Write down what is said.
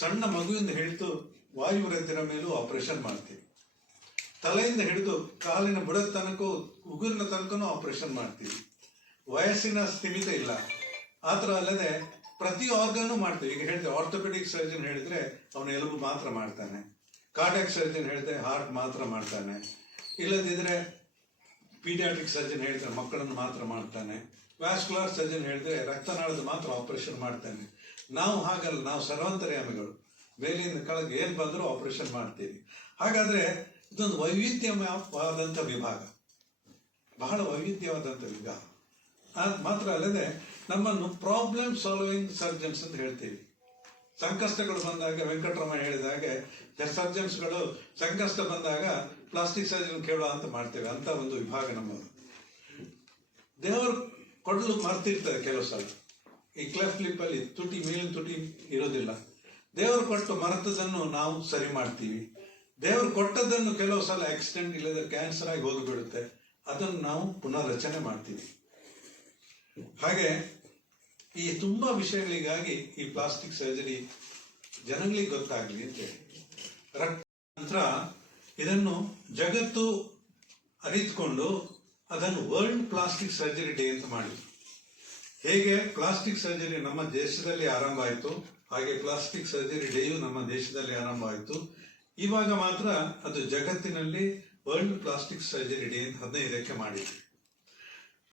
ಸಣ್ಣ ಮಗುವಿಂದ ಹಿಡಿದು ವಾಯುವ್ರದ್ದಿನ ಮೇಲೂ ಆಪರೇಷನ್ ಮಾಡ್ತೀವಿ. ತಲೆಯಿಂದ ಹಿಡಿದು ಕಾಲಿನ ಬುಡದ ತನಕ ಉಗುರಿನ ತನಕನೂ ಆಪರೇಷನ್ ಮಾಡ್ತೀವಿ. ವಯಸ್ಸಿನ ಸ್ಥಿಮಿತ ಇಲ್ಲ. ಆ ಥರ ಅಲ್ಲದೆ ಪ್ರತಿ ಆರ್ಗನ್ನು ಮಾಡ್ತೀವಿ. ಈಗ ಹೇಳಿದೆ ಆರ್ಥೋಪೆಡಿಕ್ ಸರ್ಜನ್ ಹೇಳಿದ್ರೆ ಅವನು ಎಲುಬು ಮಾತ್ರ ಮಾಡ್ತಾನೆ. ಕಾರ್ಡಿಯಾಕ್ ಸರ್ಜನ್ ಹೇಳಿದ್ರೆ ಹಾರ್ಟ್ ಮಾತ್ರ ಮಾಡ್ತಾನೆ. ಇಲ್ಲದಿದ್ರೆ ಪೀಡಿಯಾಟ್ರಿಕ್ ಸರ್ಜನ್ ಹೇಳಿದ್ರೆ ಮಕ್ಕಳನ್ನು ಮಾತ್ರ ಮಾಡ್ತಾನೆ. ವ್ಯಾಸ್ಕುಲರ್ ಸರ್ಜನ್ ಹೇಳಿದ್ರೆ ರಕ್ತನಾಳದ ಮಾತ್ರ ಆಪರೇಷನ್ ಮಾಡ್ತಾನೆ. ನಾವು ಹಾಗಲ್ಲ, ನಾವು ಸರ್ವಾಂತರ್ಯಾಮಿಗಳು. ಮೇಲಿಂದ ಕೆಳಗೆ ಏನು ಬಂದರೂ ಆಪರೇಷನ್ ಮಾಡ್ತೀವಿ. ಹಾಗಾದರೆ ಇದೊಂದು ವೈವಿಧ್ಯಮಯವಾದಂಥ ವಿಭಾಗ. ಬಹಳ ವೈವಿಧ್ಯವಾದಂಥ ವಿಭಾಗ. ಅದು ಮಾತ್ರ ಅಲ್ಲದೆ ನಮ್ಮನ್ನು ಪ್ರಾಬ್ಲಮ್ ಸಾಲ್ವಿಂಗ್ ಸರ್ಜನ್ಸ್ ಅಂತ ಹೇಳ್ತೀವಿ. ಸಂಕಷ್ಟಗಳು ಬಂದಾಗ, ವೆಂಕಟರಮಣ ಹೇಳಿದ ಹಾಗೆ ಸರ್ಜನ್ಸ್ಗಳು ಸಂಕಷ್ಟ ಬಂದಾಗ ಪ್ಲಾಸ್ಟಿಕ್ ಸರ್ಜನ್ ಕೇಳೋ ಅಂತ ಮಾಡ್ತೇವೆ. ಅಂತ ಒಂದು ವಿಭಾಗ ನಮ್ಮದು. ದೇವರು ಕೊಡಲು ಮರ್ತಿರ್ತದೆ ಕೆಲವು ಸಲ. ಈ ಕ್ಲೆಫ್ಟ್ ಲಿಪ್ ಅಲ್ಲಿ ತುಟಿ, ಮೇಲಿನ ತುಟಿ ಇರೋದಿಲ್ಲ. ದೇವರು ಕೊಟ್ಟು ಮರೆತದನ್ನು ನಾವು ಸರಿ ಮಾಡ್ತೀವಿ. ದೇವರು ಕೊಟ್ಟದ್ದನ್ನು ಕೆಲವು ಸಲ ಆಕ್ಸಿಡೆಂಟ್ ಇಲ್ಲದ ಕ್ಯಾನ್ಸರ್ ಆಗಿ ಹೋಗಿಬಿಡುತ್ತೆ. ಅದನ್ನು ನಾವು ಪುನರ್ರಚನೆ ಮಾಡ್ತೀವಿ. ಹಾಗೆ ಈ ತುಂಬಾ ವಿಷಯಗಳಿಗಾಗಿ ಈ ಪ್ಲಾಸ್ಟಿಕ್ ಸರ್ಜರಿ ಜನಗಳಿಗೆ ಗೊತ್ತಾಗಲಿ ಅಂತ ಹೇಳಿ. ರಕ್ತ ನಂತರ ಇದನ್ನು ಜಗತ್ತು ಅರಿತುಕೊಂಡು ಅದನ್ನು ವರ್ಲ್ಡ್ ಪ್ಲಾಸ್ಟಿಕ್ ಸರ್ಜರಿ ಡೇ ಅಂತ ಮಾಡಿದ್ರು. ಹೇಗೆ ಪ್ಲಾಸ್ಟಿಕ್ ಸರ್ಜರಿ ನಮ್ಮ ದೇಶದಲ್ಲಿ ಆರಂಭ ಆಯಿತು, ಹಾಗೆ ಪ್ಲಾಸ್ಟಿಕ್ ಸರ್ಜರಿ ಡೇಯು ನಮ್ಮ ದೇಶದಲ್ಲಿ ಆರಂಭ ಆಯಿತು. ಇವಾಗ ಮಾತ್ರ ಅದು ಜಗತ್ತಿನಲ್ಲಿ ವರ್ಲ್ಡ್ ಪ್ಲಾಸ್ಟಿಕ್ ಸರ್ಜರಿ ಡೇ ಹದಿನೈದಕ್ಕೆ ಮಾಡಿದ್ವಿ